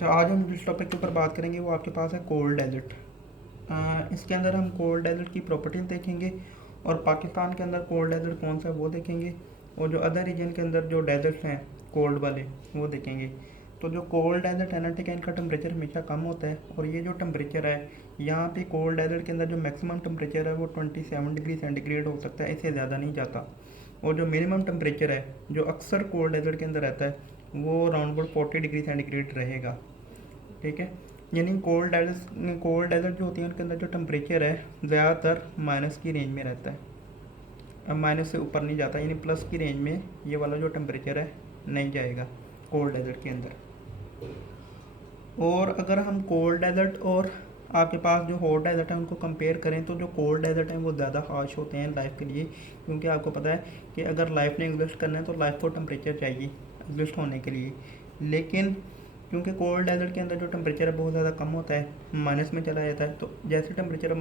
अच्छा, आज हम जिस टॉपिक के ऊपर बात करेंगे वो आपके पास है कोल्ड डेजर्ट। इसके अंदर हम कोल्ड डेजर्ट की प्रॉपर्टीज देखेंगे और पाकिस्तान के अंदर कोल्ड डेजर्ट कौन सा है वो देखेंगे, और जो अदर रीजन के अंदर जो डेजर्ट हैं कोल्ड वाले वो देखेंगे। तो जो कोल्ड डेजर्ट है ना, ठीक है, इनका टेम्परेचर हमेशा कम होता है, और ये जो टेम्परेचर है यहाँ पे कोल्ड डेजर्ट के अंदर जो मैक्सिमम टेम्परेचर है वो 27 डिग्री सेंटीग्रेड हो सकता है, इससे ज़्यादा नहीं जाता। और जो मिनिमम टेम्परेचर है जो अक्सर कोल्ड डेजर्ट के अंदर रहता है वो अराउंड अबाउट 40 डिग्री सेंटीग्रेड रहेगा। ठीक है, यानी कोल्ड डेजर्ट जो होती है उनके अंदर जो टेम्परेचर है ज़्यादातर माइनस की रेंज में रहता है, अब माइनस से ऊपर नहीं जाता, यानी प्लस की रेंज में ये वाला जो टेम्परेचर है नहीं जाएगा कोल्ड डेजर्ट के अंदर। और अगर हम कोल्ड डेजर्ट और आपके पास जो हॉट डेजर्ट है उनको कंपेयर करें तो जो कोल्ड डेजर्ट हैं वो ज़्यादा हार्श होते हैं लाइफ के लिए, क्योंकि आपको पता है कि अगर लाइफ ने एग्जिस्ट करना है तो लाइफ को टेम्परेचर चाहिए एग्जिस्ट होने के लिए। लेकिन क्योंकि कोल्ड डेजर्ट के अंदर जो टेम्परेचर है बहुत ज़्यादा कम होता है, माइनस में चला जाता है, तो जैसे टेम्परेचर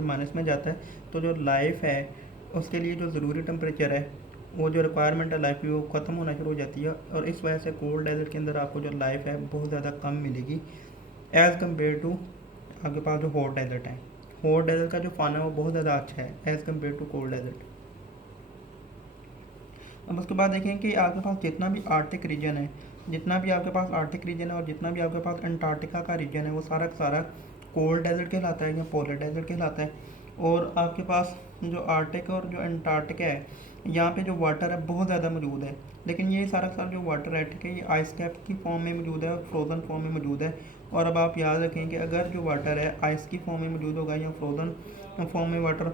माइनस में जाता है तो जो लाइफ है उसके लिए जो ज़रूरी टेम्परेचर है, वो जो रिक्वायरमेंट है लाइफ की वो ख़त्म होना शुरू हो जाती है, और इस वजह से कोल्ड डेजर्ट के अंदर आपको जो लाइफ है बहुत ज़्यादा कम मिलेगी एज़ कम्पेयर टू आपके पास जो हॉट डेजर्ट है। हॉट डेजर्ट का जो फाना है वो बहुत ज़्यादा अच्छा है as compare to cold desert. अब उसके बाद देखें कि आपके पास जितना भी आर्टिक रीजन है, जितना भी आपके पास आर्टिक रीजन है और जितना भी आपके पास अंटार्कटिका का रीजन है वो सारा का सारा कोल्ड डेजर्ट कहलाता है या पोलर डेजर्ट कहलाता है। और आपके पास जो आर्टिक और जो अंटार्कटिका है यहाँ पे जो वाटर है बहुत ज़्यादा मौजूद है, लेकिन ये सारा का सारा जो वाटर है, ठीक है, ये आइस कैप की फॉर्म में मौजूद है और फ्रोज़न फॉर्म में मौजूद है। और अब आप याद रखें कि अगर जो वाटर है आइस की फॉर्म में मौजूद होगा या फ्रोज़न फॉर्म में वाटर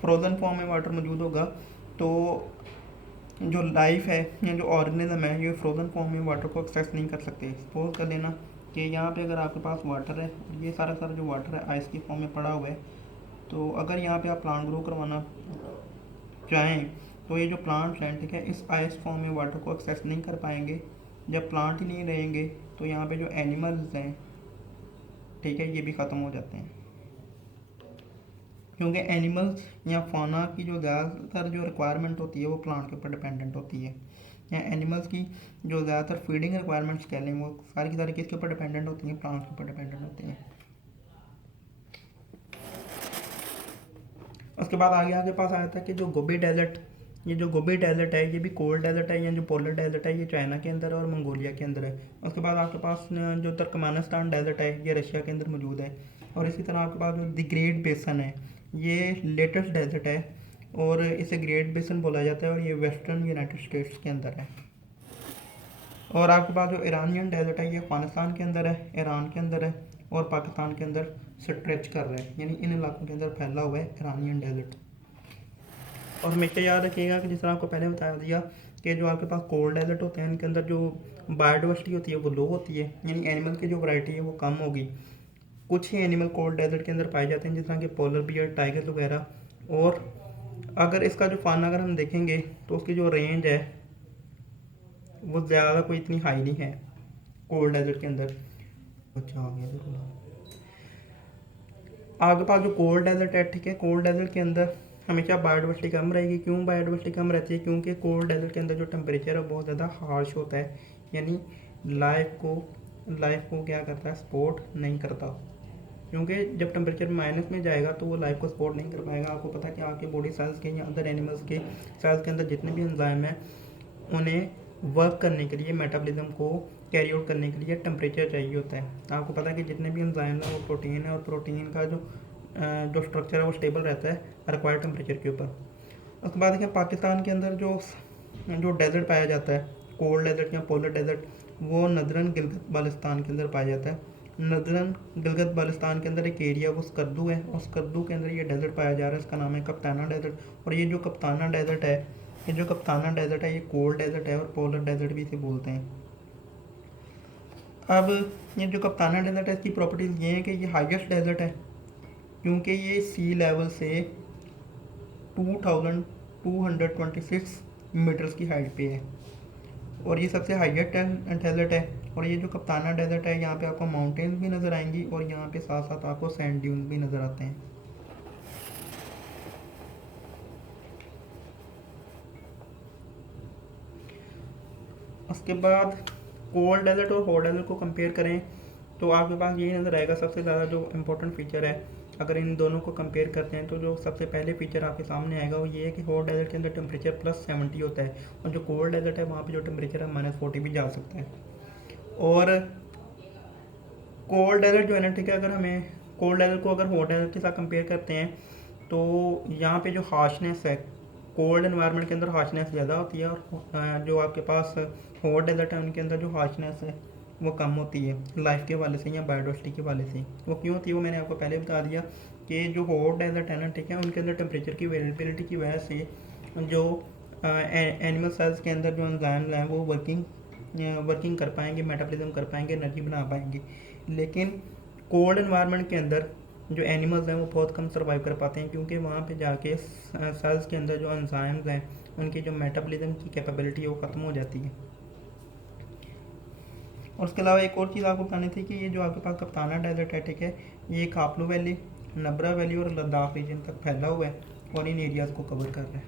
फ्रोज़न फॉर्म में वाटर मौजूद होगा तो जो लाइफ है या जो ऑर्गेनिज्म है ये फ्रोज़न फॉर्म में वाटर को एक्सेस नहीं कर सकते। सपोज कर लेना कि यहाँ पे अगर आपके पास वाटर है और ये सारा सारा जो वाटर है आइस की फॉर्म में पड़ा हुआ है, तो अगर यहाँ पे आप प्लांट ग्रो करवाना चाहें तो ये जो प्लांट्स हैं, ठीक है, इस आइस फॉर्म में वाटर को एक्सेस नहीं कर पाएंगे। जब प्लांट ही नहीं रहेंगे तो यहाँ पे जो एनिमल्स हैं, ठीक है, ये भी ख़त्म हो जाते हैं, क्योंकि एनिमल्स या फाना की जो ज़्यादातर जो रिक्वायरमेंट होती है वो प्लांट के ऊपर डिपेंडेंट होती है, या एनिमल्स की जो ज़्यादातर फीडिंग रिक्वायरमेंट्स कह लें वो सारी की सारी किसके ऊपर डिपेंडेंट होती हैं, प्लांट्स के ऊपर डिपेंडेंट होती हैं। उसके बाद आगे आपके पास आया था कि जो गोबी डेजर्ट, ये जो गोबी डेजर्ट है ये भी कोल्ड डेजर्ट है, या जो पोलर डेजर्ट है ये चाइना के अंदर है और मंगोलिया के अंदर है। उसके बाद आपके पास जो तुर्कमेनिस्तान डेजर्ट है ये रशिया के अंदर मौजूद है। और इसी तरह आपके पास जो द ग्रेट बेसन है ये लेटेस्ट डेजर्ट है और इसे ग्रेट बेसन बोला जाता है और ये वेस्टर्न यूनाइटेड स्टेट्स के अंदर है। और आपके पास जो ईरानियन डेजर्ट है ये अफगानिस्तान के अंदर है, ईरान के अंदर है और पाकिस्तान के अंदर स्ट्रेच कर रहा है, यानी इन इलाकों के अंदर फैला हुआ है ईरानियन डेजर्ट। और हमेशा याद रखिएगा कि जिस तरह आपको पहले बता दिया कि जो आपके पास कोल्ड डेजर्ट होते हैं इनके अंदर जो बायोडाइवर्सिटी होती है वो लो होती है, यानी एनिमल की जो वैरायटी है वो कम होगी। कुछ ही एनिमल कोल्ड डेजर्ट के अंदर पाए जाते हैं जिस तरह के पोलर बियर, टाइगर वगैरह। और अगर इसका जो फाना अगर हम देखेंगे तो उसकी जो रेंज है वो ज़्यादा कोई इतनी हाई नहीं है कोल्ड डेजर्ट के अंदर। अच्छा आ गया देखो, आपके पास जो कोल्ड डेजर्ट है, ठीक है, कोल्ड डेजर्ट के अंदर हमेशा बायोडाइवर्सिटी कम रहेगी। क्यों बायोडाइवर्सिटी कम रहती है? क्योंकि कोल्ड डेजर्ट के अंदर जो टेम्परेचर है बहुत ज़्यादा हार्श होता है, यानी लाइफ को क्या करता है, सपोर्ट नहीं करता। क्योंकि जब टेम्परेचर माइनस में जाएगा तो वो लाइफ को सपोर्ट नहीं कर पाएगा। आपको पता है कि आपके बॉडी सेल्स के या अदर एनिमल्स के सेल्स के अंदर जितने भी एंजाइम हैं उन्हें वर्क करने के लिए, मेटाबॉलिज्म को कैरी आउट करने के लिए टेम्परेचर चाहिए होता है। आपको पता है कि जितने भी एंजाइम हैं वो प्रोटीन है और प्रोटीन का जो स्ट्रक्चर है वो स्टेबल रहता है रिक्वायर्ड टेम्परेचर के ऊपर। उसके बाद देखिए पाकिस्तान के अंदर जो जो डेजर्ट पाया जाता है, कोल्ड डेजर्ट या पोलर डेजर्ट, वो नदरन गिलगित बाल्टिस्तान के अंदर पाया जाता है। नदरन गिलगित बाल्टिस्तान के अंदर एक एरिया वो स्कर्दू है, और स्कर्दू के अंदर ये डेजर्ट पाया जा रहा है, इसका नाम है कप्ताना डेजर्ट। और ये जो कप्ताना डेजर्ट है, ये कोल्ड डेजर्ट है और पोलर डेजर्ट भी इसे बोलते हैं। अब ये जो कप्ताना डेजर्ट है इसकी प्रॉपर्टीज़ ये हैं कि ये हाईएस्ट डेजर्ट है क्योंकि ये सी लेवल से 2226 मीटर्स की हाइट पे है, और ये सबसे हाईएस्ट डेजर्ट है। और ये जो कप्ताना डेजर्ट है यहाँ पे आपको माउंटेन्स भी नज़र आएंगी और यहाँ पे साथ साथ आपको सैंड ड्यून्स भी नज़र आते हैं। उसके बाद कोल्ड डेजर्ट और हॉट डेजर्ट को कंपेयर करें तो आपके पास यही नज़र आएगा। सबसे ज़्यादा जो इम्पोर्टेंट फीचर है, अगर इन दोनों को कंपेयर करते हैं तो जो सबसे पहले फीचर आपके सामने आएगा वो ये है कि हॉट डेजर्ट के अंदर टेम्परेचर +70 होता है, और जो कोल्ड डेजर्ट है वहाँ पे जो टेम्परेचर है -40 भी जा सकता है। और कोल्ड डेजर्ट जो है ना, ठीक है, अगर हमें कोल्ड डेजर्ट को अगर हॉट डेजर्ट के साथ कंपेयर करते हैं तो यहाँ पे जो हार्शनेस है, कोल्ड एनवायरनमेंट के अंदर हार्शनेस ज़्यादा होती है, और जो आपके पास हॉट डेजर्ट है उनके अंदर जो हार्शनेस है वो कम होती है, लाइफ के वाले से या बायोडाइवर्सिटी के वाले से। वो क्यों होती है वो मैंने आपको पहले बता दिया कि जो हॉट डेजर्ट है ना, ठीक है, उनके अंदर टेम्परेचर की वेरिएबिलिटी की वजह से जो एनिमल सेल्स के अंदर जो एंजाइम्स हैं वो वर्किंग कर पाएंगे, मेटाबॉलिज्म कर पाएंगे, एनर्जी बना पाएंगे। लेकिन कोल्ड एनवायरनमेंट के अंदर जो एनिमल्स हैं वो बहुत कम सर्वाइव कर पाते हैं, क्योंकि वहाँ पे जाके सेल्स के अंदर जो एंजाइम्स हैं उनकी जो मेटाबॉलिज्म की कैपेबिलिटी है वो ख़त्म हो जाती है। और उसके अलावा एक और चीज़ आपको बतानी थी कि ये जो आपके पास कप्ताना डेजर्ट है, ठीक है, ये खापलू वैली, नबरा वैली और लद्दाख रीजन तक फैला हुआ है और इन एरियाज़ को कवर कर रहा है।